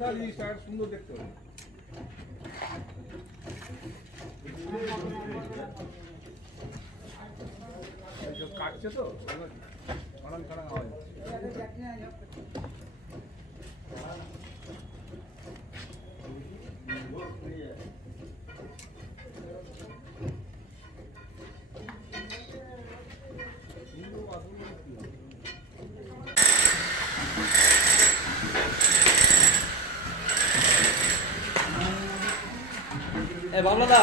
তার জিনিসটা সুন্দর দেখতে হবে। কাটছে তো খাড়াং খাড়াং আওয়াজ বাবলা দা